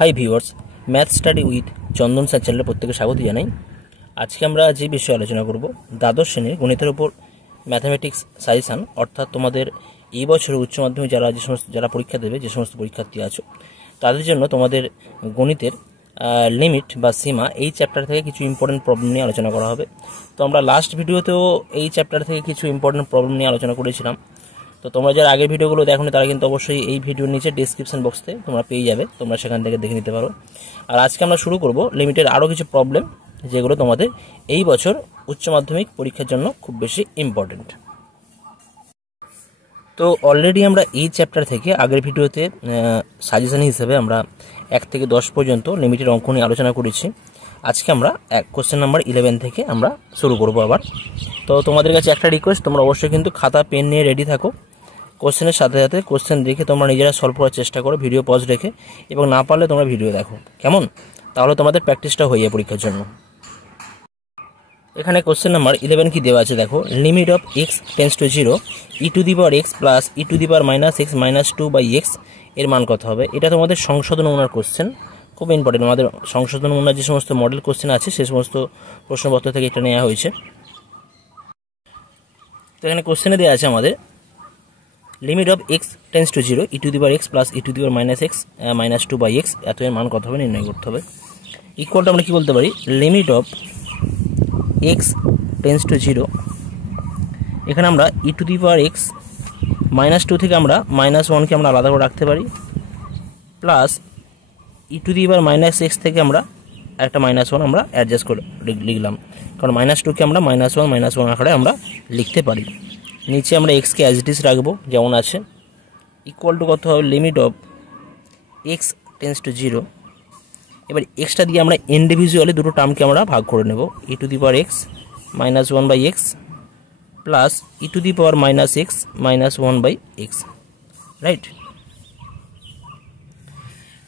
Hi viewers, math study with Chandan sir চ্যানেলে প্রত্যেকে স্বাগত জানাই। আজকে আমরা যে বিষয়ে আলোচনা করব দ্বাদশ শ্রেণীর গণিতের উপর ম্যাথামেটিক্স সাজেশান, অর্থাৎ তোমাদের এই বছরের উচ্চ মাধ্যমিক যারা পরীক্ষা দেবে, যে সমস্ত পরীক্ষার্থী আছো তাদের জন্য তোমাদের গণিতের লিমিট বা সীমা এই চ্যাপ্টার থেকে কিছু ইম্পর্টেন্ট প্রবলেম নিয়ে আলোচনা করা হবে। তো আমরা লাস্ট ভিডিওতেও এই চ্যাপ্টার থেকে কিছু ইম্পর্টেন্ট প্রবলেম নিয়ে আলোচনা করেছিলাম। তো তোমরা যারা আগের ভিডিওগুলো দেখোনি তারা কিন্তু অবশ্যই এই ভিডিওর নিচে ডেসক্রিপশন বক্সে তোমরা পেয়ে যাবে, তোমরা সেখান থেকে দেখে নিতে পারো। আর আজকে আমরা শুরু করব লিমিটের আরও কিছু প্রবলেম, যেগুলো তোমাদের এই বছর উচ্চ মাধ্যমিক পরীক্ষার জন্য খুব বেশি ইম্পর্টেন্ট। তো অলরেডি আমরা এই চ্যাপ্টার থেকে আগের ভিডিওতে সাজেশন হিসেবে আমরা 1 থেকে 10 পর্যন্ত লিমিটের অঙ্ক নিয়ে আলোচনা করেছি। আজকে আমরা কোশ্চেন নাম্বার 11 থেকে আমরা শুরু করব আবার। তো তোমাদের কাছে একটা রিকোয়েস্ট, তোমরা অবশ্যই কিন্তু খাতা পেন নিয়ে রেডি থাকো। কোশ্চেনের সাথে সাথে কোশ্চেন দেখে তোমরা নিজেরা সলভ করার চেষ্টা করো, ভিডিও পজ রেখে, এবং না পারলে তোমরা ভিডিও দেখো, কেমন? তাহলে তোমাদের প্র্যাকটিসটা হয়ে যায় পরীক্ষার জন্য। এখানে কোশ্চেন নাম্বার 11 কি দেওয়া আছে দেখো, limit of x tends to 0 e to the power x plus e to the power -x - 2 by x এর মান কত হবে? এটা তোমাদের সংশোধন নমুনার কোশ্চেন, খুব ইম্পর্টেন্ট। আমাদের সংশোধন নমুনার যে সমস্ত মডেল কোশ্চেন আছে সে সমস্ত প্রশ্নপত্র থেকে এটা নেওয়া হয়েছে। তো এখানে কোশ্চেনে দেওয়া আছে আমাদের limit of x tends to 0 e to the power x plus e to the power -x - 2 by x এত এর মান কত হবে নির্ণয় করতে হবে। ইকুয়ালটা আমরা কি বলতে পারি, limit of x tends to 0, এখানে আমরা e to the power x -2 থেকে আমরা -1কে আমরা আলাদা করে রাখতে পারি, plus e to the power -x থেকে আমরা একটা -1 আমরা অ্যাডজাস্ট করে লিখলাম, কারণ -2কে আমরা -1 আকারে আমরা লিখতে পারি। নিচে আমরা এক্সকে অ্যাজ ইট ইজ রাখবো যেমন আছে। ইকুয়াল টু কত হবে, limit of x tends to 0, এবার এক্সটা দিয়ে আমরা ইন্ডিভিজুয়ালি দুটো টার্মকে আমরা ভাগ করে নেব, e to the power x -1 by x plus e to the power -x -1 by x, right.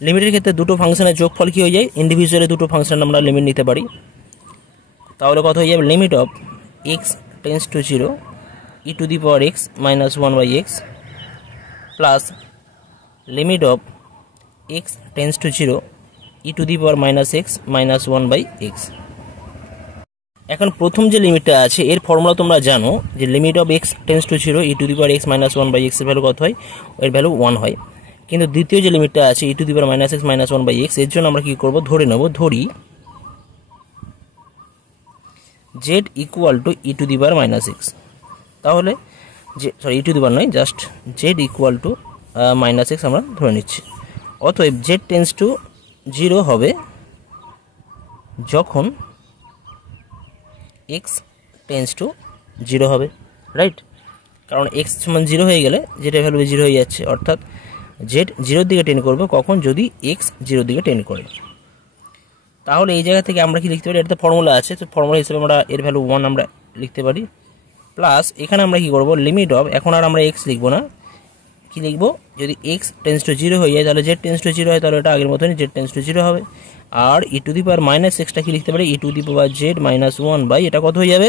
লিমিটের ক্ষেত্রে দুটো ফাংশনের যোগফল কি হয়ে যায়, ইন্ডিভিজুয়ালি দুটো ফাংশন আমরা লিমিট নিতে পারি। তাহলে কত হয়ে যাবে, limit of x tends to 0 e to the power x -1 by x plus limit of x tends to 0 e to the power -x -1 by x। এখন প্রথম যে লিমিটটা আছে এর ফর্মুলা তোমরা জানো, যে limit of x tends to 0 e to the power x -1 by x এর ভ্যালু কত হয়, এর ভ্যালু 1 হয়। কিন্তু দ্বিতীয় যে লিমিটটা আছে e to the power -x -1 by x, এর জন্য আমরা কি করব, ধরি z equal to e to the power -x। তাহলে e টু দি পাওয়ার নয়, just z equal to -x আমরা ধরে নিচ্ছি। অতএব z টেন্স টু 0 হবে যখন x টেন্স টু 0 হবে, রাইট। কারণ x সমান 0 হয়ে গেলে যেটা ভ্যালু 0 হয়ে যাচ্ছে, অর্থাৎ z 0-র দিকে টেন্ড করবে কখন, যদি x 0-র দিকে টেন্ড করে। তাহলে এই জায়গা থেকে আমরা কি লিখতে পারি, এটাতে ফর্মুলা আছে, তো ফর্মুলা হিসেবে আমরা এর ভ্যালু 1 আমরা লিখতে পারি, প্লাস এখানে আমরা কি করব, লিমিট অফ, এখন আর আমরা x লিখব না, কি লিখব, যদি x টেন্স টু 0 হয়ে যায় তাহলে z টেন্স টু 0 হয়, তাহলে এটা আগের মতনই z টেন্স টু 0 হবে। আর e টু দি পাওয়ার -xটা কি লিখতে পারি, e to the power z -1 by, এটা কত হয়ে যাবে,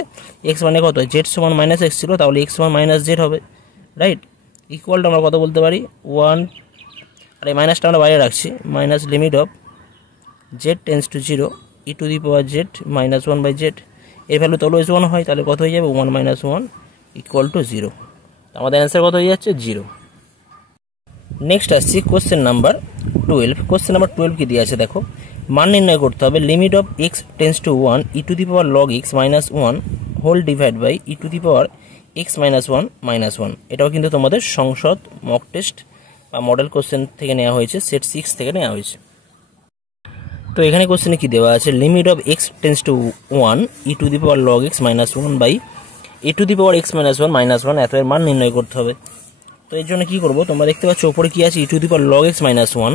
x মানে কত, z সমান -x ছিল, তাহলে x সমান -z হবে, রাইট। ইকুয়ালটা আমরা কত বলতে পারি, 1, আর এই মাইনাসটা আমরা বাইরে রাখছি, minus limit of z tends to 0 e to the power z -1 by z, এর ভ্যালু তো অলওয়েজ 1 হয়, তাহলে কত হয়ে যাবে, 1 - 1 ইকুয়াল টু 0। আমাদের অ্যান্সার কত হয়ে যাচ্ছে, 0। নেক্সট আসছি কোশ্চেন নাম্বার 12। কোশ্চেন নাম্বার 12 কি দিয়ে আছে দেখো, মান নির্ণয় করতে হবে, limit of x tends to 1 e to the power log x -1 whole divide by e to the power x -1 -1। এটাও কিন্তু তোমাদের সংসদ মক টেস্ট বা মডেল কোশ্চেন থেকে নেওয়া হয়েছে, সেট 6 থেকে নেওয়া হয়েছে। তো এখানে কোশ্চেনে কি দেওয়া আছে, limit of x tends to 1 e to the power log x -1 by e to the power x -1 -1 এত এর মান নির্ণয় করতে হবে। তো এর জন্য কি করব, তোমরা দেখতে পাচ্ছ উপরে কি আছে, e to the power log x -1।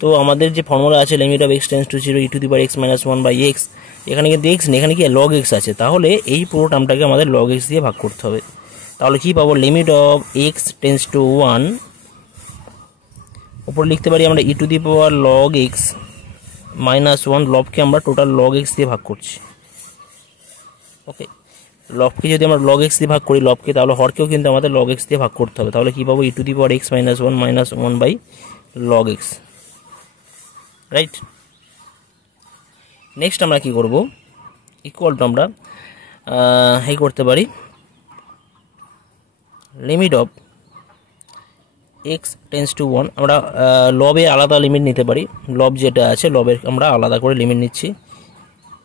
তো আমাদের যে ফর্মুলা আছে limit of x tends to 0 e to the power x -1 by x, এখানে কিন্তু x নেই, এখানে কি log x আছে, তাহলে এই পুরো টার্মটাকে আমাদের log x দিয়ে ভাগ করতে হবে। তাহলে কি পাবো, limit of x tends to 1, উপরে লিখতে পারি আমরা e to the power log x -1, লবকে আমরা টোটাল log x দিয়ে ভাগ করছি, ওকে। লবকে যদি আমরা log x দিয়ে ভাগ করি লবকে, তাহলে হরকেও কিন্তু আমাদের log x দিয়ে ভাগ করতে হবে। তাহলে কি পাবো, e to the power x -1 -1 by log x। Right. Next আমরা কি করব, ইকুয়াল টু আমরা এই করতে পারি limit of x tends to 1। আমরা লবে আলাদা লিমিট নিতে পারি, লব যেটা আছে লবের আমরা আলাদা করে লিমিট নিচ্ছি,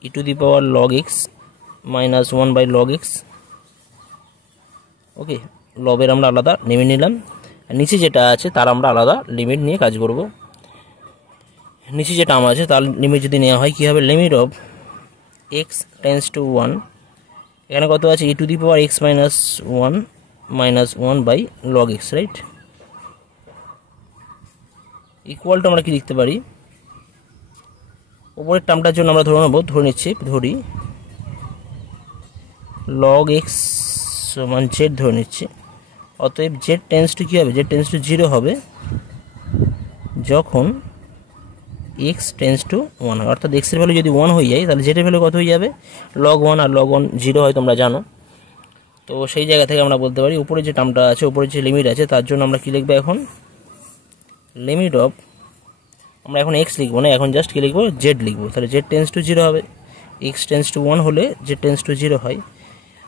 e to the power log x minus 1 by log x. Okay, লবের আমরা আলাদা লিমিট নিলাম, আর নিচে যেটা আছে তার আমরা আলাদা লিমিট নিয়ে কাজ করব। নিচে যে টার্ম আছে তার লিমিট যদি নেওয়া হয় কী হবে, limit of x tends to 1, এখানে কত আছে e to the power x minus 1 minus 1 by log x, right. Equal to আমরা কি লিখতে পারি, উপরের টার্মটার জন্য আমরা ধরি লগ এক্স সমান জেড ধরে নিচ্ছি। অতএব জেড টেন্স টু কী হবে, জেড টেন্স টু 0 হবে যখন এক্স টেন্স টু 1 হয়। অর্থাৎ এক্সের ভ্যালু যদি 1 হয়ে যায় তাহলে জেডের ভ্যালু কত হয়ে যাবে, লগ 1, আর লগ 1 0 হয় তোমরা জানো। তো সেই জায়গা থেকে আমরা বলতে পারি উপরে যে টার্মটা আছে, উপরে যে লিমিট আছে তার জন্য আমরা কী লিখবো এখন, লিমিট অফ, আমরা এখন এক্স লিখবো না, এখন জাস্ট কী লিখবো, জেড লিখবো। তাহলে জেড টেন্স টু 0 হবে, এক্স টেন্স টু 1 হলে জেড টেন্স টু 0 হয়।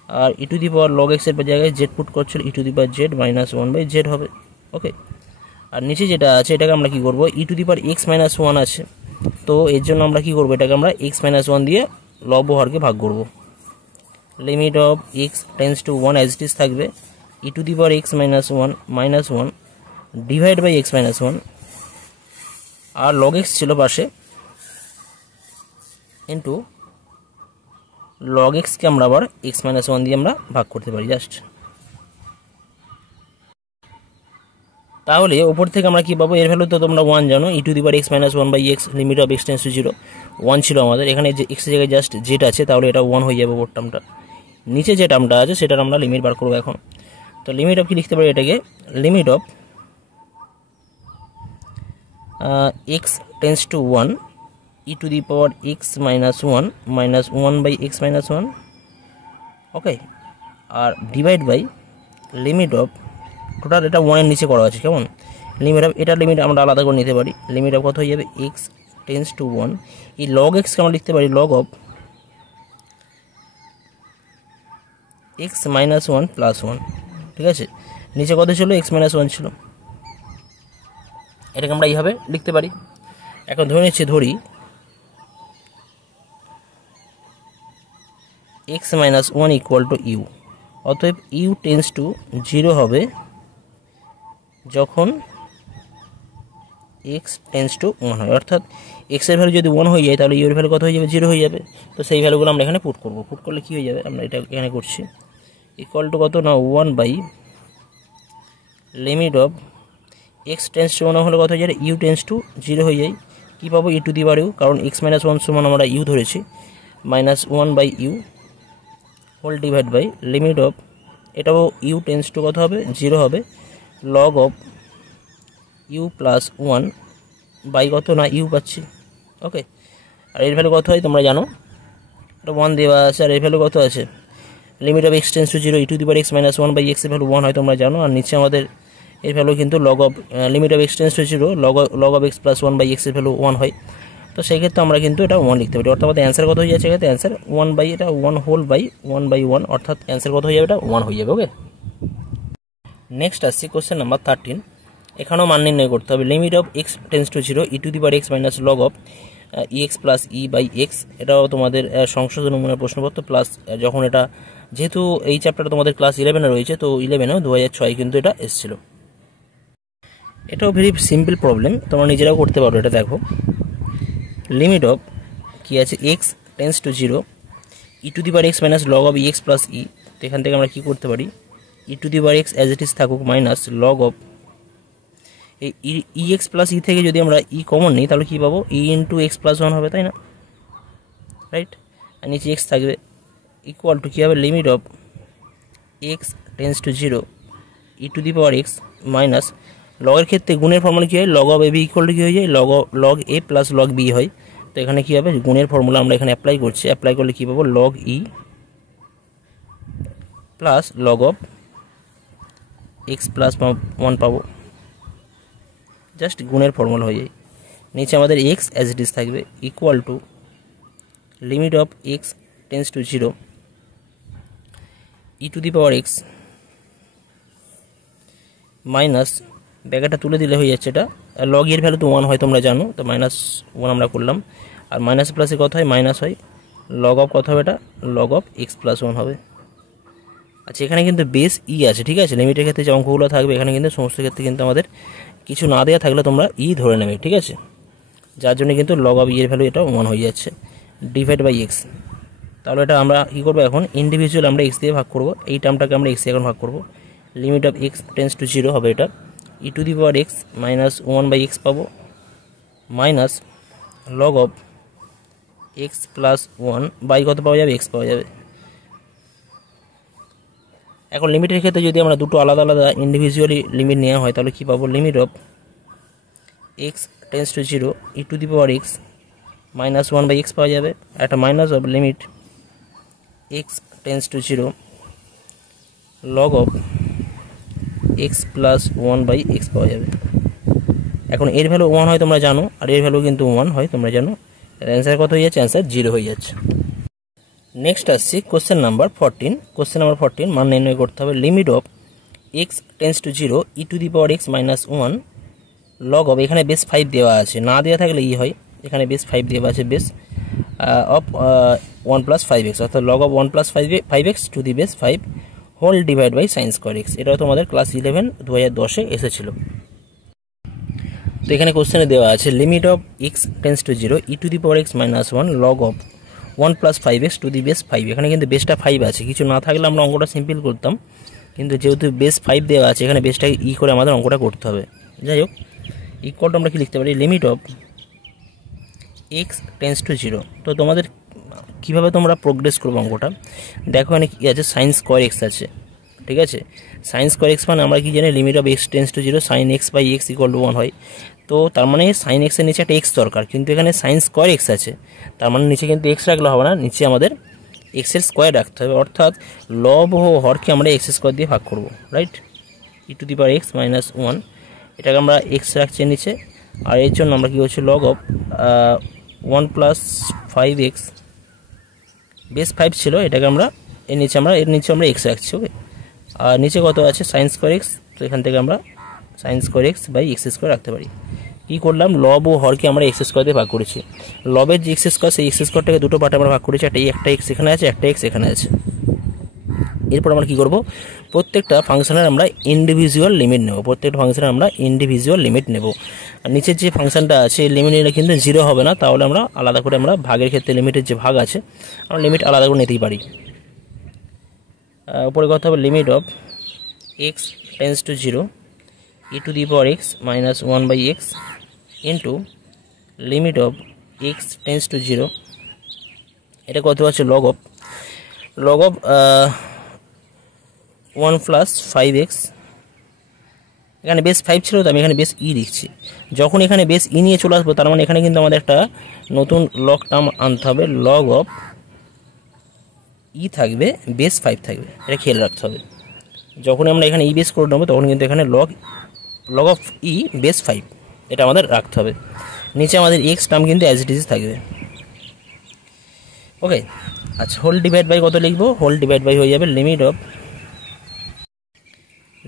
আর e to the power log এক্সের জায়গায় জেড পুট করছিল, e to the power z minus 1 by z হবে। ওকে, আর নিচে যেটা আছে এটাকে আমরা কী করবো, e to the power x minus 1 আছে, তো এর জন্য আমরা কী করবো, এটাকে আমরা এক্স মাইনাস 1 দিয়ে লব হরকে ভাগ করবো। Limit of x tends to 1 as it is থাকবে, e to the power x minus 1 divide by x minus 1, আর লগ এক্স ছিল পাশে, ইন্টু লগ এক্সকে আমরা আবার এক্স মাইনাস 1 দিয়ে আমরা ভাগ করতে পারি জাস্ট। তাহলে ওপর থেকে আমরা কী পাবো, এর ভ্যালু তো তোমরা 1 জানো, e to the power x minus 1 by x, limit of x tends to 0 1 ছিল আমাদের, এখানে যে এক্সের জায়গায় জাস্ট জেড আছে, তাহলে এটা 1 হয়ে যাবে ওপর টার্মটা। নিচে যে টার্মটা আছে সেটার আমরা লিমিট বার করবো এখন। তো লিমিট অফ কি লিখতে পারি এটাকে, limit of x tends to 1 e to the power x minus 1 minus 1 by x minus 1। Okay, আর divide by limit of, total এটা 1 এর নিচে করা আছে, কেমন, লিমিট অফ, এটার লিমিট আমরা আলাদা করে নিতে পারি, লিমিট অফ কত হয়ে যাবে, এক্স টেন্স টু 1, এই লগ এক্সকে আমরা লিখতে পারি log of x minus 1 plus 1, ঠিক আছে। নিচে কত ছিল, এক্স মাইনাস 1 ছিল, এটাকে আমরা এইভাবে লিখতে পারি। এখন ধরি x minus 1 equal to u, অতএব ইউ টেন্স টু 0 হবে যখন এক্স টেন্স টু 1 হয়। অর্থাৎ এক্সের ভ্যালু যদি 1 হয়ে যায় তাহলে ইউর ভ্যালু কত হয়ে যাবে, 0 হয়ে যাবে। তো সেই ভ্যালুগুলো আমরা এখানে পুট করবো, পুট করলে কী হয়ে যাবে, আমরা এটা এখানে করছি, ইকুয়াল টু কত না 1 by limit of x tends to 1 হলে কত হয়ে যায়, ইউ টেন্স টু 0 হয়ে যায়। কী পাবো, e to the power u, কারণ এক্স মাইনাস 1 সমান আমরা ইউ ধরেছি, minus 1 by u whole divide by limit of, এটাও ইউ টেন্স টু কত হবে, 0 হবে, log of u plus 1 by কত না ইউ পাচ্ছি। ওকে, আর এর ভ্যালু কত হয় তোমরা জানো, এটা 1 দেওয়া আছে, আর এর ভ্যালু কত আছে, limit of x tends to 0 e to the power x minus 1 by এক্সের ভ্যালু 1 হয় তোমরা জানো, আর নিচে আমাদের এর ভ্যালু কিন্তু log of limit of x tends to 0 log of x plus 1 by এক্সের ভ্যালু 1 হয়। তো সেই ক্ষেত্রে আমরা কিন্তু এটা 1 লিখতে পারি, অর্থাৎ আমাদের অ্যান্সার কত হয়ে যাচ্ছে, এক্ষেত্রে অ্যান্সার 1 বাই এটা 1 হোল বাই 1 বাই 1, অর্থাৎ অ্যান্সার কত হয়ে যাবে, এটা 1 হয়ে যাবে। ওকে, নেক্সট আসছি কোশ্চেন নাম্বার 13। এখানেও মান নির্ণয় করতে হবে, limit of x tends to 0 e to the power x minus log of e x plus e by x. এটাও তোমাদের সংশোধন নমুনার প্রশ্নপত্র প্লাস, যখন এটা যেহেতু এই চ্যাপ্টারটা তোমাদের ক্লাস 11-এ রয়েছে, তো 11-এও 2006 কিন্তু এটা এসেছিল। এটাও ভেরি সিম্পল প্রবলেম, তোমরা নিজেরাও করতে পারো। এটা দেখো, লিমিট অফ কী আছে, x tends to 0 e to the power x minus log of e x plus e. তো এখান থেকে আমরা কী করতে পারি, e to the power x as it is থাকুক মাইনাস লগ অফ এই ই এক্স প্লাস ই থেকে যদি আমরা ই কমন নিই তাহলে কী পাবো, ই ইন্টু এক্স প্লাস 1 হবে, তাই না, রাইট। আর নিচে এক্স থাকবে, ইকুয়াল টু কী হবে, limit of x tends to 0 e to the power x minus, লগের ক্ষেত্রে গুণের ফর্মুলা কী হয়, log of a b equal to কী হয়ে যায়, log a plus log b হয়। তো এখানে কী হবে, গুণের ফর্মুলা আমরা এখানে অ্যাপ্লাই করছি, অ্যাপ্লাই করলে কী পাবো, log e plus log of x plus 1 পাবো, জাস্ট গুণের ফর্মুলা হয়ে যায়। নিচে আমাদের এক্স অ্যাজ ইট ইজ থাকবে equal to limit of x tends to 0 e to the power x minus ব্যাকেটটা তুলে দিলে হয়ে যাচ্ছে এটা লগ এর ভ্যালু তো 1 হয় তোমরা জানো, তো -1 আমরা করলাম। আর মাইনাস প্লাসে কত হয়? মাইনাস হয়। লগ অফ কত হবে? এটা লগ অফ এক্স প্লাস 1 হবে। আচ্ছা, এখানে কিন্তু বেস ই আছে, ঠিক আছে। লিমিটের ক্ষেত্রে যে অঙ্কগুলো থাকবে এখানে কিন্তু সমস্ত ক্ষেত্রে কিন্তু আমাদের কিছু না দেওয়া থাকলে তোমরা ই ধরে নেবে, ঠিক আছে। যার জন্য কিন্তু লগ অফ ই এর ভ্যালু এটা 1 হয়ে যাচ্ছে ডিভাইড বাই এক্স। তাহলে এটা আমরা কী করবো এখন? ইন্ডিভিজুয়াল আমরা এক্স দিয়ে ভাগ করবো, এই টার্মটাকে আমরা এক্স দিয়ে এখন ভাগ করবো। Limit of x tends to 0 হবে এটা e to the power x -1 by x পাবো minus log of x plus 1 by কত পাওয়া যাবে? এক্স পাওয়া যাবে। এখন লিমিটের ক্ষেত্রে যদি আমরা দুটো আলাদা আলাদা ইন্ডিভিজুয়ালি লিমিট নেওয়া হয় তাহলে কী পাবো? Limit of x tends to 0 e to the power x -1 by x পাওয়া যাবে। একটা minus of limit x tends to 0 log of x plus 1 by x পাওয়া যাবে। এখন এর ভ্যালু 1 হয় তোমরা জানো, আর এর ভ্যালু কিন্তু 1 হয় তোমরা জানো। অ্যান্সার কত হয়ে যাচ্ছে? অ্যান্সার 0 হয়ে যাচ্ছে। নেক্সট আসছি কোশ্চেন নাম্বার 14। কোশ্চেন নাম্বার 14 মান নির্ণয় করতে হবে limit of x tends to 0 e to the power x -1 log of, এখানে বেস 5 দেওয়া আছে, না দেওয়া থাকলে ই হয়, এখানে বেস 5 দেওয়া আছে, বেস অফ 1 প্লাস 5x, অর্থাৎ log of 1 plus 5x to the base 5 whole divide by sine square x. এটাও তোমাদের ক্লাস 11 2010-এ এসেছিল। তো এখানে কোশ্চেনে দেওয়া আছে limit of x tends to 0 e to the power x -1 log of 1 plus 5x to the base 5। এখানে কিন্তু বেসটা 5 আছে, কিছু না থাকলে আমরা অঙ্কটা সিম্পল করতাম, কিন্তু যেহেতু বেস 5 দেওয়া আছে এখানে বেসটাকে ই করে আমাদের অঙ্কটা করতে হবে। যাই হোক, ইকুয়াল টু আমরা কি লিখতে পারি? Limit of x tends to 0। তো তোমাদের কীভাবে তোমরা প্রোগ্রেস করবো অঙ্কটা দেখো, এখানে কী আছে? সাইন স্কোয়ার এক্স আছে, ঠিক আছে। সাইন স্কোয়ার এক্স মানে আমরা কি জানি? Limit of x tends to 0 sine x by x equal to 1 হয়। তো তার মানে সাইন এক্সের নিচে একটা এক্স দরকার, কিন্তু এখানে সাইন স্কোয়ার এক্স আছে, তার মানে নিচে কিন্তু এক্স রাখলে হবে না, নিচে আমাদের এক্সের স্কোয়ার রাখতে হবে, অর্থাৎ লব ও হরকে আমরা এক্স স্কোয়ার দিয়ে ভাগ করবো, right. E to the power x -1 এটাকে আমরা এক্স রাখছি নিচে, আর এর জন্য আমরা কী করছি? Log of 1 plus 5x base 5 ছিল, এটাকে আমরা এর নিচে আমরা এক্স রাখছি, ওকে। আর নিচে কত আছে? সাইন স্কোয়ার এক্স, তো এখান থেকে আমরা sine square x by x square রাখতে পারি। কী করলাম? লব ও হরকে আমরা এক্স স্কোয়ার দিয়ে ভাগ করেছি। লবের যে এক্স স্কোয়ার, সেই এক্স স্কোয়ারটাকে দুটো পার্টে আমরা ভাগ করেছি, একটা এক্স এখানে আছে, একটা এক্স এখানে আছে। এরপর আমরা কী করব? প্রত্যেকটা ফাংশনের আমরা ইন্ডিভিজুয়াল লিমিট নেব, প্রত্যেকটা ফাংশনের আমরা ইন্ডিভিজুয়াল লিমিট নেব। আর নিচের যে ফাংশনটা আছে লিমিট নিলে কিন্তু 0 হবে না, তাহলে আমরা আলাদা করে আমরা ভাগের ক্ষেত্রে লিমিটের যে ভাগ আছে আমরা লিমিট আলাদা করে নিতেই পারি। উপরে কথা হবে limit of x tends to 0 e to the power x -1 by x into limit of x tends to 0, এটা কত আছে? লগ অফ 1 প্লাস 5x, এখানে বেস 5 ছিল, তো আমি এখানে বেস ই লিখছি। যখন এখানে বেস ই নিয়ে চলে আসবো তার মানে এখানে কিন্তু আমাদের একটা নতুন লগ টার্ম আনতে হবে, লগ অফ ই থাকবে, বেস 5 থাকবে, এটা খেয়াল রাখতে হবে। যখন আমরা এখানে ই বেস করে নেবো তখন কিন্তু এখানে লগ অফ ই বেস 5, এটা আমাদের রাখতে হবে। নিচে আমাদের এক্স টার্ম কিন্তু অ্যাজ ইট ইজ থাকবে, ওকে। আচ্ছা, হোল ডিভাইড বাই কত লিখবো? হোল ডিভাইড বাই হয়ে যাবে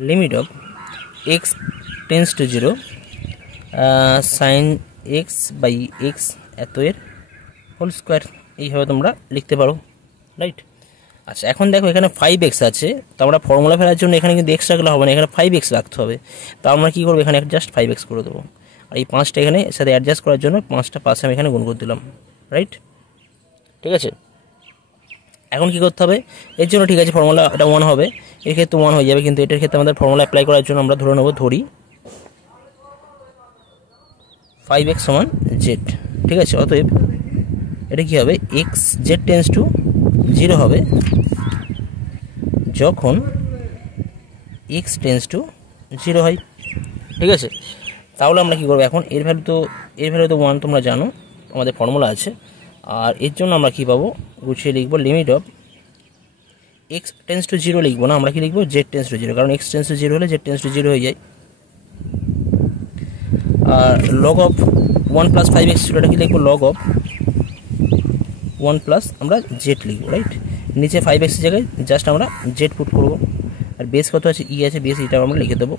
limit of x tends to 0 sine x by x এত এর হোল স্কোয়ার, এইভাবে তোমরা লিখতে পারো, রাইট। আচ্ছা, এখন দেখো এখানে 5x আছে, তো আমরা ফর্মুলা ফেলার জন্য এখানে কিন্তু এক্স রাখলে হবে না, এখানে 5x রাখতে হবে। তো আমরা কী করবো? এখানে জাস্ট 5x করে দেবো, আর এই 5টা এখানে সাথে অ্যাডজাস্ট করার জন্য 5টা পাশে আমি এখানে গুণ করে দিলাম, রাইট, ঠিক আছে। এখন কি করতে হবে? এর জন্য ঠিক আছে ফর্মুলা এটা 1 হবে, এর ক্ষেত্রে 1 হয়ে যাবে, কিন্তু এটার ক্ষেত্রে আমাদের ফর্মুলা অ্যাপ্লাই করার জন্য আমরা ধরি 5x সমান জেড, ঠিক আছে। অতএব এটা কী হবে? এক্স জেড টেন্স টু 0 হবে যখন এক্স টেন্স টু 0 হয়, ঠিক আছে। তাহলে আমরা কী করবো? এখন এর ভ্যালু তো 1 তোমরা জানো, আমাদের ফর্মুলা আছে। আর এর জন্য আমরা কী পাবো? গুছিয়ে লিখবো limit of x tends to 0 লিখবো না, আমরা কি লিখবো? জেড টেন্স টু 0, কারণ এক্স টেন্স টু 0 হলে জেড টেন্স টু 0 হয়ে যায়। আর লগ অফ 1 প্লাস 5x ছিল, এটা কি লিখবো লগ অফ 1 প্লাস আমরা জেড লিখবো, রাইট। নিচে 5x এর জায়গায় জাস্ট আমরা জেড পুট করবো। আর বেস কত আছে ই আছে, বেস এটা আমরা লিখে দেবো।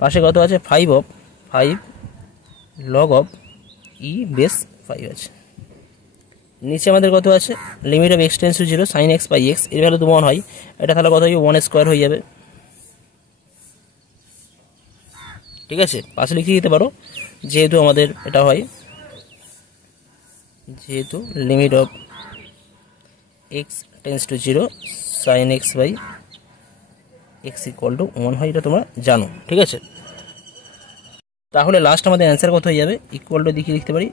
পাশে কত আছে 5 লগ অফ ই বেস 5 আছে। নিচে আমাদের কত আছে limit of x tends to 0 sine x by x, এর ভ্যালু তো 1 হয়, এটা তাহলে কত হবে 1 স্কোয়ার হয়ে যাবে, ঠিক আছে। পাশে লিখে দিতে পারো যেহেতু আমাদের এটা হয়, যেহেতু limit of x tends to 0 sine x by x equal to 1 হয়, এটা তোমরা জানো, ঠিক আছে। তাহলে লাস্ট আমাদের অ্যান্সার কত হয়ে যাবে, ইকুয়াল টু দিকে লিখতে পারি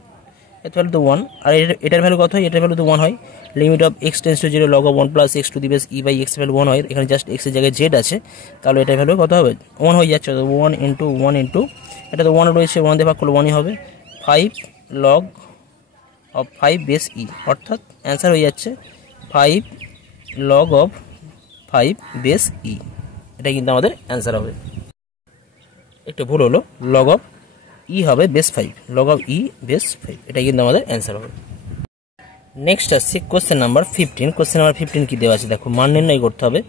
এর ভ্যালু তো 1, আর এটার ভ্যালু কত হয়, এটার ভ্যালু তো 1 হয়। Limit of x tends to 0 log of 1 plus x to the base e by x value 1 হয়, এখানে জাস্ট এক্স এর জায়গায় জেড আছে, তাহলে এটার ভ্যালু কত হবে 1 হয়ে যাচ্ছে। 1 ইন্টু 1 ইন্টু এটা তো 1 রয়েছে, 1 দিয়ে ভাগ করলে 1ই হবে, 5 লগ অফ 5 বেস ই, অর্থাৎ অ্যান্সার হয়ে যাচ্ছে 5 লগ অফ 5 বেস ই, এটা কিন্তু আমাদের অ্যান্সার হবে। একটু ভুল হলো, লগ অফ ই হবে base 5, log of E base 5, এটা কিন্তু আমাদের অ্যান্সার হবে। নেক্সট আসছে কোশ্চেন নাম্বার 15। কোশ্চেন নাম্বার 15 কি দেওয়া আছে দেখো, মান নির্ণয় করতে হবে।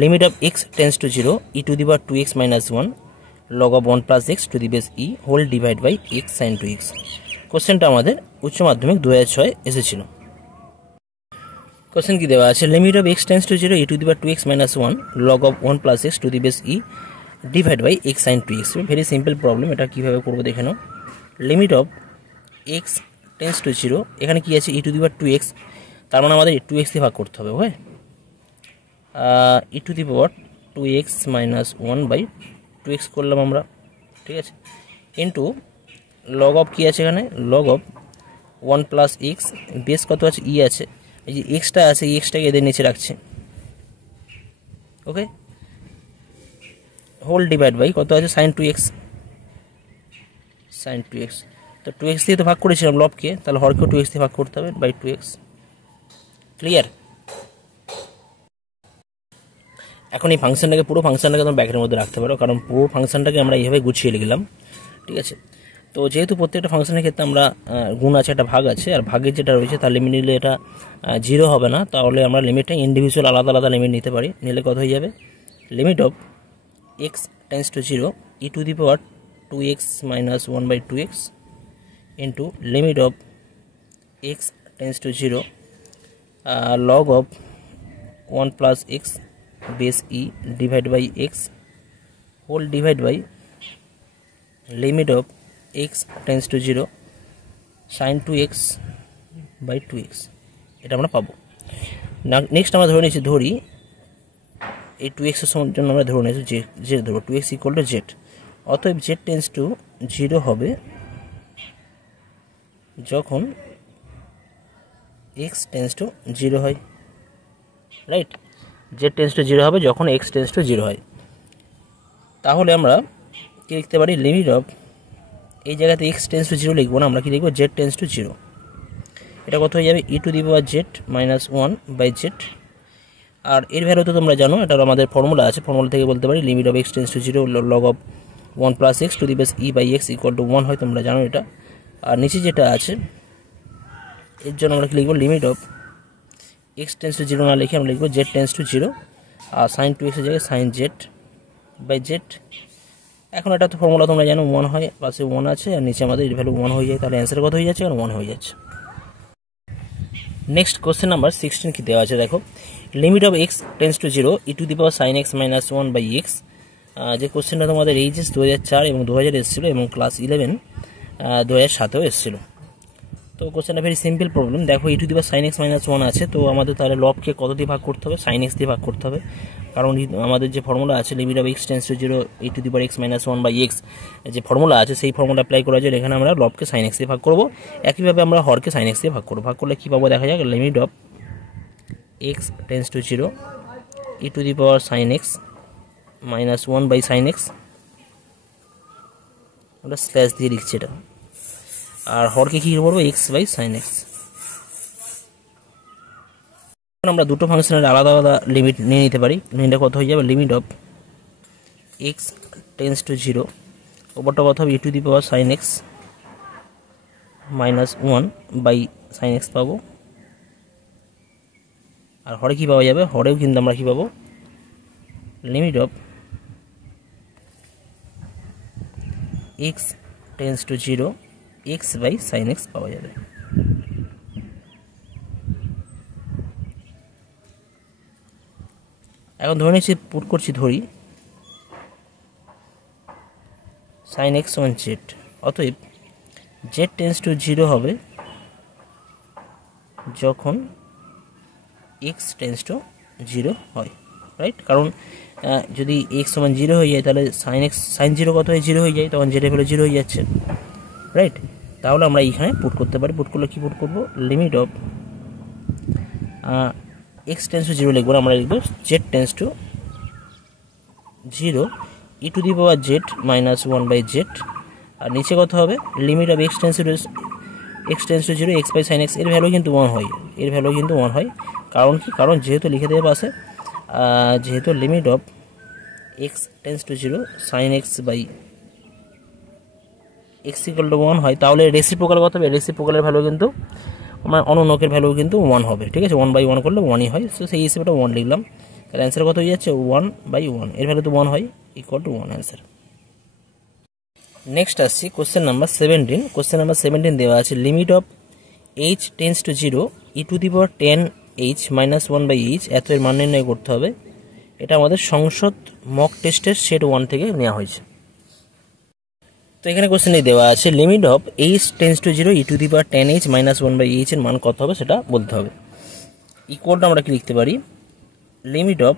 Limit of x tends to 0 e to the power 2x minus 1 log of 1 plus x to the base e whole divide by x sine 2x। কোশ্চেনটা আমাদের উচ্চ মাধ্যমিক 2006 এসেছিল। কোশ্চেন কি দেওয়া আছে, limit of x tends to 0 e to the power 2x minus 1 log of 1 plus x to the base e divide by x sine 2x। Very simple problem, এটা কীভাবে করবো দেখে নাও। Limit of x tends to 0, এখানে কি আছে e to the power 2x, তার মানে আমাদের 2x দিয়ে ভাগ করতে হবে, okay. E to the power 2x minus 1 by 2x করলাম আমরা, ঠিক আছে, ইন্টু লগ অফ কী আছে এখানে log of 1 plus x, base কত আছে ই আছে, এই যে এক্সটা আছে এই এক্সটাকে এদের নিচে রাখছে, ওকে, হোল ডিভাইড বাই কত আছে সাইন 2x, সাইন 2x। তো 2x দিয়ে তো ভাগ করেছিলাম লবকে, তাহলে হরকেও 2x দিয়ে ভাগ করতে হবে বাই 2x, ক্লিয়ার। এখন এই ফাংশনটাকে পুরো ফাংশনটাকে তোমরা ব্র্যাকেটের মধ্যে রাখতে পারো, কারণ পুরো ফাংশনটাকে আমরা এইভাবে গুছিয়ে লিখলাম, ঠিক আছে। তো যেহেতু প্রত্যেকটা ফাংশনের ক্ষেত্রে আমরা গুণ আছে একটা ভাগ আছে, আর ভাগের যেটা রয়েছে তার লিমিট নিলে এটা 0 হবে না, তাহলে আমরা লিমিটটা ইন্ডিভিজুয়াল আলাদা আলাদা লিমিট নিতে পারি। নিলে কত হয়ে যাবে, limit of x tends to 0 e to the power 2x minus 1 by 2x into limit of x tends to 0 log of 1 plus x base e divide by x whole divide by limit of x tends to 0 sine 2x by 2x, এটা আমরা পাবো। Next আমরা ধরে নিয়েছি, ধরি এই 2x এর জন্য আমরা ধরে নিয়েছি জেড ধরবো, 2x ইকুয়াল টু জেড, অতএব জেড টেন্স টু 0 হবে যখন x টেন্স টু 0 হয়, রাইট। জেড টেন্স টু 0 হবে যখন x টেন্স টু 0 হয়। তাহলে আমরা কি লিখতে পারি, লিমিট অফ এই জায়গাতে x টেন্স টু 0 লিখবো না, আমরা কি লিখবো জেড টেন্স টু 0, এটা কত হয়ে যাবে e to the power z minus 1 by z. আর এর ভ্যালু তো তোমরা জানো, এটার আমাদের ফর্মুলা আছে, ফর্মুলা থেকে বলতে পারি limit of x tends to 0 log of 1 plus x to the base e by x equal to 1 হয়, তোমরা জানো এটা। আর নিচে যেটা আছে এর জন্য আমরা কি লিখবো, limit of x tends to 0 না লিখে আমরা লিখবো জেড টেন্স টু 0, আর সাইন 2x এর জায়গায় সাইন জেড বাই জেড। এখন এটা তো ফর্মুলা তোমরা জানো, 1 হয়, পাশে 1 আছে, আর নিচে আমাদের এর ভ্যালু 1 হয়ে যায়, তাহলে অ্যান্সার কত হয়ে যাচ্ছে, আর 1 হয়ে যাচ্ছে। নেক্সট কোশ্চেন নাম্বার 16 কি দেওয়া আছে দেখো, limit of x tends to 0 e to the power sine x minus 1 by x. যে কোশ্চেনটা তোমাদের এইচএস 2004 এবং 2000 এসেছিলো, এবং ক্লাস 11 2007-এও এসেছিলো। তো কোশ্চেনটা ভেরি সিম্পল প্রবলেম। দেখো e to the power sine x minus 1 আছে, তো আমাদের তাহলে লবকে কত দিয়ে ভাগ করতে হবে, সাইন এক্স দিয়ে ভাগ করতে হবে, কারণ আমাদের যে ফর্মুলা আছে limit of x tends to 0 e to the power x minus 1 by x, যে ফর্মুলা আছে সেই ফর্মুলা অ্যাপ্লাই করা যায়, এখানে আমরা লবকে সাইন এক্স দিয়ে ভাগ করবো। একইভাবে আমরা হরকে সাইন এক্স দিয়ে ভাগ করবো, ভাগ করলে কী পাবো দেখা যাক, limit of x tends to 0 e to the power sine x minus 1 by sine x, আমরা স্ল্যাশ দিয়ে লিখছি এটা, আর হরকে কী করবো এক্স বাই সাইন এক্স। আমরা দুটো ফাংশনের আলাদা আলাদা লিমিট নিয়ে নিতে পারি। লিমিটটা কত হয়ে যাবে, limit of x tends to 0 ওপরটা কত হবে e to the power sine x minus 1 by sine x পাবো। আর হরে কী পাওয়া যাবে, হরেও কিন্তু আমরা কী পাবো, limit of x tends to 0 x by sine x পাওয়া যাবে। এখন ধরে নিচ্ছি, পুট করছি, ধরি সাইন এক্স সমান জেড, অতএব জেড টেন্স টু 0 হবে যখন এক্স টেন্স টু 0 হয়, রাইট? কারণ যদি এক্স সমান 0 হয়ে যায় তাহলে সাইন 0 কত হয়ে 0 হয়ে যায়, তখন জেডের ভ্যালু 0 হয়ে যাচ্ছে, রাইট? তাহলে আমরা এইখানে পুট করতে পারি। পুট করলে কী পুট করবো, limit of x tends to 0 লিখবো, আমরা লিখবো z tends to 0 e to the power z minus 1 by z. আর নিচে কত হবে, limit of x tends to 0 x by sine x, এর ভ্যালু কিন্তু 1 হয়, এর ভ্যালু কিন্তু 1 হয়। কারণ কি, কারণ যেহেতু লিখে দেবে পাশে, যেহেতু limit of x tends to 0 sine x by x equal to 1 হয়, তাহলে রেসিপ্রোকাল কত হবে, রেসিপ্রোকালের ভ্যালু কিন্তু আমার অনুনকের ভ্যালু কিন্তু 1 হবে, ঠিক আছে? 1 বাই 1 করলে 1ই হয়, সো সেই হিসেবে 1 লিখলাম। তাহলে অ্যান্সার কত হয়ে যাচ্ছে, 1 বাই 1, এর ভ্যালু তো 1 হয়, ইকুয়াল টু 1 অ্যান্সার। নেক্সট আসছি কোশ্চেন নাম্বার 17। কোশ্চেন নাম্বার 17 দেওয়া আছে limit of h tends to 0 e to the power 10h minus 1 by h, এত এর মান নির্ণয় করতে হবে। এটা আমাদের সংসদ মক টেস্টের সেট 1 থেকে নেওয়া হয়েছে। তো এখানে কোশ্চেনে দেওয়া আছে limit of h tends to 0 e to the power 10h minus 1 by h এর মান কত হবে সেটা বলতে হবে। ইকুয়ালটা আমরা কি লিখতে পারি, limit of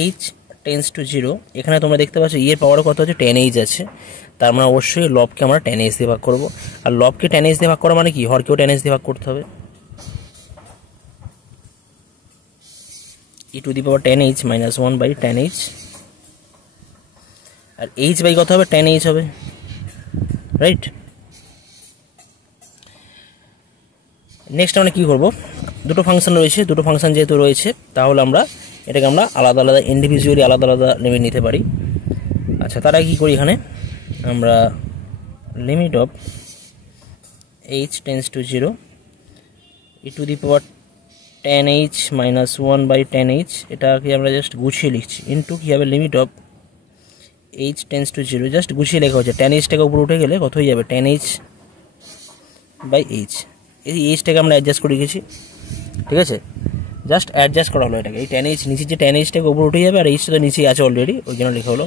h tends to 0, এখানে তোমরা দেখতে পাচ্ছ এর পাওয়ার কত হচ্ছে 10h আছে, তার মানে অবশ্যই লবকে আমরা 10h দিয়ে ভাগ করবো। আর লবকে 10h দিয়ে ভাগ করা মানে কি, হরকেও 10h দিয়ে ভাগ করতে হবে। E to the power 10h minus 1 by 10h, আর এইচ বাই কত হবে, 10h হবে, রাইট? নেক্সট আমরা কী করবো, দুটো ফাংশন রয়েছে, দুটো ফাংশন যেহেতু রয়েছে তাহলে আমরা এটাকে আমরা আলাদা আলাদা ইন্ডিভিজুয়ালি আলাদা আলাদা লিমিট নিতে পারি। আচ্ছা, তারা কী করি, এখানে আমরা limit of h tends to 0 e to the power 10h minus 1 by 10h, এটাকে আমরা জাস্ট গুছিয়ে লিখছি, ইন্টু কী হবে, limit of h tends to 0, just গুছিয়ে লেখা হচ্ছে, 10hটাকে উপরে উঠে গেলে কত হয়ে যাবে, 10h বাই এইচ। এই এইচটাকে আমরা অ্যাডজাস্ট করে রেখেছি, ঠিক আছে? জাস্ট অ্যাডজাস্ট করা হলো এটাকে, এই 10h নিচে যে 10hটাকে উপরে উঠে যাবে, আর এইচটা তো নিচেই আছে অলরেডি, ওই জন্য লেখা হলো।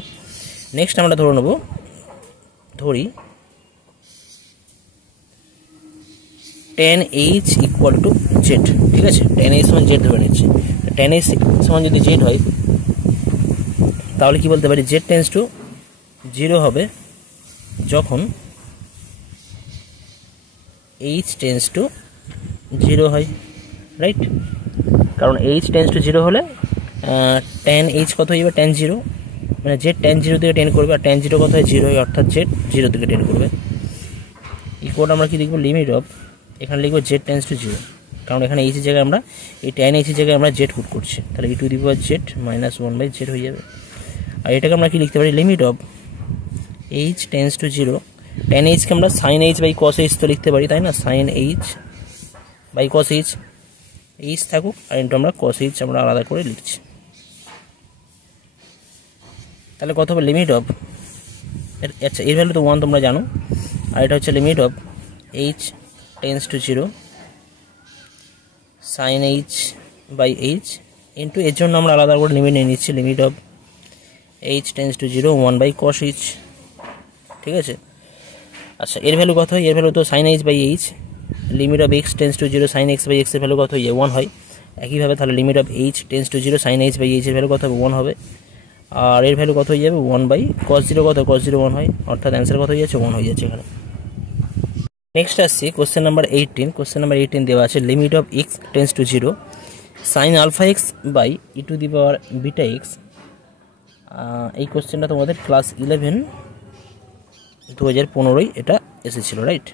নেক্সট আমরা ধরে নেবো, ধরি 10h ইকুয়াল টু জেড, ঠিক আছে? 10h সমান জেড ধরে নিচ্ছি। 10h সমান যদি জেড হয় তাহলে কি বলতে পারি, জেড টেন্স টু 0 হবে যখন এইচ টেন্স টু 0 হয়, রাইট? কারণ এইচ টেন্স টু 0 হলে tan h কত হয়ে যাবে, tan 0, মানে জেড tan 0 থেকে 10 করবে, আর tan 0 কত হয় 0 হয়, অর্থাৎ জেড 0 থেকে 10 করবে। ইকুয়াল আমরা কি লিখবো, লিমিট অফ, এখানে লিখবো জেড টেন্স টু 0, কারণ এখানে এইচের জায়গায় আমরা এই tan h এর জায়গায় আমরা জেড পুট করছি, তাহলে e to the power z minus 1 by z হয়ে যাবে। আর এটাকে আমরা কি লিখতে পারি, limit of h tends to 0, tan h কে আমরা sine h by cos h তো লিখতে পারি, তাই না? Sine h by cos h, h থাকুক, আর ইন্টু আমরা কস h আমরা আলাদা করে লিখছি। তাহলে কত হবে, লিমিট অফ, আচ্ছা এর ভ্যালু তো 1 তোমরা জানো, আর এটা হচ্ছে limit of h tends to 0 sine h by h into, এর জন্য আমরা আলাদা করে লিমিট নিয়ে নিচ্ছি, limit of h tends to 0 1 by cos h, ঠিক আছে? আচ্ছা, এর ভ্যালু কত হয়, এর ভ্যালু তো sine h by h, limit of x tends to 0 sine x by x এর ভ্যালু কত হয়, 1 হয়। একইভাবে তাহলে limit of h tends to 0 sine h by h এর ভ্যালু কত হবে, 1 হবে। আর এর ভ্যালু কত হয়ে যাবে, 1 বাই কস 0 কত, কস 0 1 হয়, অর্থাৎ অ্যান্সার কত হয়ে যাচ্ছে, 1 হয়ে যাচ্ছে এখানে। নেক্সট আসছি কোশ্চেন নাম্বার 18। কোশ্চেন নাম্বার 18 দেওয়া আছে limit of x tends to 0 sine alpha x by e to the power beta x. এই কোশ্চেনটা তোমাদের ক্লাস 11 2015 এটা এসেছিল, right?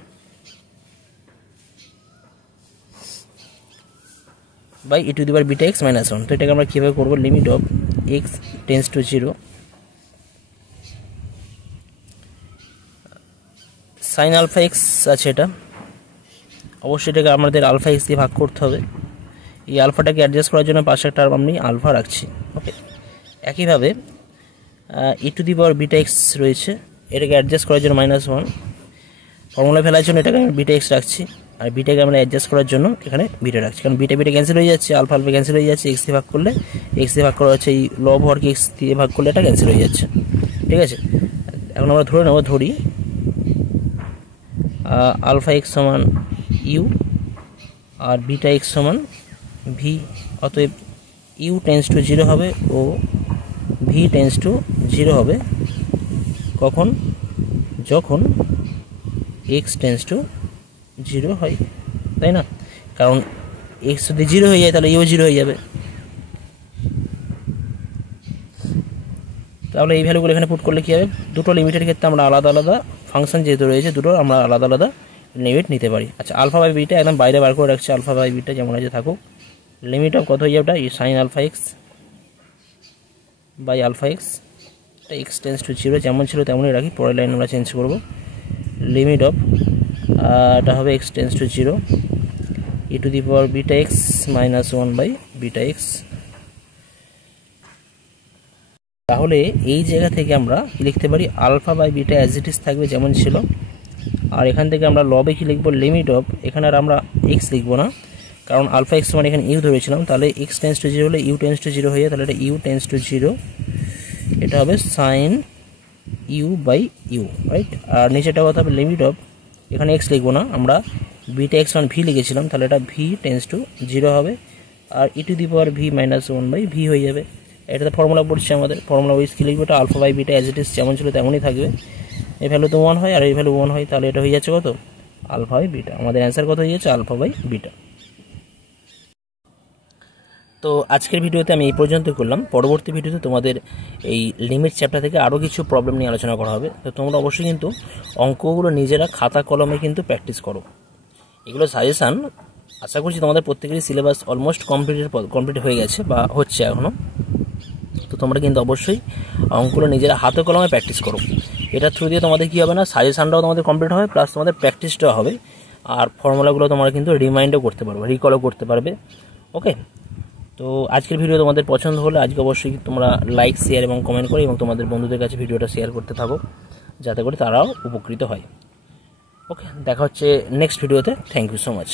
By e to the power beta x minus 1। তো এটাকে আমরা কীভাবে করবো, limit of x tends to 0 sine alpha x আছে, এটা অবশ্যই এটাকে আমাদের আলফা এক্স দিয়ে ভাগ করতে হবে। এই আলফাটাকে অ্যাডজাস্ট করার জন্য পাশে একটা আমি আলফা রাখছি। ওকে, একইভাবে e to the power beta x রয়েছে, এটাকে অ্যাডজাস্ট করার জন্য -1 ফর্মুলা ফেলার জন্য এটাকে আমি বিটা এক্স রাখছি, আর বিটাকে আমরা অ্যাডজাস্ট করার জন্য এখানে বিটা রাখছি, কারণ বিটা বিটা ক্যান্সেল হয়ে যাচ্ছে, আলফা আলফা ক্যান্সেল হয়ে যাচ্ছে, এক্স দিয়ে ভাগ করলে এক্স দিয়ে ভাগ করা হচ্ছে, এই লব হরকে এক্স দিয়ে ভাগ করলে এটা ক্যান্সেল হয়ে যাচ্ছে। ঠিক আছে, এখন আমরা ধরে নেব, ধরি আলফা এক্স সমান ইউ আর বিটা এক্স সমান ভি, অতএব ইউ টেন্স টু 0 হবে ও ভি টেন্স টু 0 হবে কখন, যখন এক্স টেন্স টু 0 হয়, তাই না? কারণ এক্স যদি 0 হয়ে যায় তাহলে ইউ 0 হয়ে যাবে। তাহলে এই ভ্যালুগুলো এখানে পুট করলে কী হবে, দুটো লিমিটের ক্ষেত্রে আমরা আলাদা আলাদা ফাংশন যেহেতু রয়েছে, দুটো আমরা আলাদা আলাদা লিমিট নিতে পারি। আচ্ছা, আলফা বাই বিটা একদম বাইরে বার করে রাখছি, আলফা বাই বিটা যেমন আছে থাকুক, লিমিট অফ কত হয়ে যাবে, ওটা sine alpha x by alpha x, এটা এক্স টেন্স টু 0 যেমন ছিল তেমনই রাখি, পরের লাইন আমরা চেঞ্জ করব, লিমিট অফ এটা হবে x tends to 0 e to the power beta x -1 by beta x. তাহলে এই জায়গা থেকে আমরা কি লিখতে পারি, alpha by beta as it is থাকবে যেমন ছিল, আর এখান থেকে আমরা লবে কি লিখবো, লিমিট অফ, এখানে আর আমরা এক্স লিখবো না, কারণ আলফা এক্স মানে এখানে ইউ ধরেছিলাম, তাহলে এক্স টেন্স টু 0 হলে ইউ টেন্স টু 0 হয়ে যায়, তাহলে এটা ইউ টেন্স টু 0, এটা হবে sine u by u, right. আর নিচেটা কথা হবে লিমিট অফ, এখানে এক্স লিখবো না, আমরা বিটা এক্স মান ভি লিখেছিলাম, তাহলে এটা ভি টেন্স টু 0 হবে, আর e to the power v -1 by v হয়ে যাবে। এটাতে ফর্মুলা পড়ছে আমাদের, ফর্মুলা ওয়াইজ কী লিখবো, এটা alpha by beta as it is যেমন ছিল তেমনই থাকবে, এই ভ্যালু তো 1 হয় আর এই ভ্যালু 1 হয়, তাহলে এটা হয়ে যাচ্ছে কত, আলফা বাই বিটা। আমাদের অ্যান্সার কত হয়ে যাচ্ছে, আলফা বাই বিটা। তো আজকের ভিডিওতে আমি এই পর্যন্ত করলাম, পরবর্তী ভিডিওতে তোমাদের এই লিমিট চ্যাপ্টার থেকে আরও কিছু প্রবলেম নিয়ে আলোচনা করা হবে। তো তোমরা অবশ্যই কিন্তু অঙ্কগুলো নিজেরা খাতা কলমে কিন্তু প্র্যাকটিস করো। এগুলো সাজেশান, আশা করছি তোমাদের প্রত্যেকেরই সিলেবাস অলমোস্ট কমপ্লিট হয়ে গেছে বা হচ্ছে এখনও। তো তোমরা কিন্তু অবশ্যই অঙ্কগুলো নিজেরা হাতে কলমে প্র্যাকটিস করো। এটার থ্রু দিয়ে তোমাদের কী হবে না, সাজেশানটাও তোমাদের কমপ্লিট হবে, প্লাস তোমাদের প্র্যাকটিসটাও হবে, আর ফর্মুলাগুলো তোমরা কিন্তু রিমাইন্ডও করতে পারবে, রিকলও করতে পারবে। ওকে, তো আজকের ভিডিও তোমাদের পছন্দ হলে আজকে অবশ্যই তোমরা লাইক, শেয়ার এবং কমেন্ট করো, এবং তোমাদের বন্ধুদের কাছে ভিডিওটা শেয়ার করতে থাকো, যাতে করে তারাও উপকৃত হয়। ওকে, দেখা হচ্ছে নেক্সট ভিডিওতে। Thank you so much.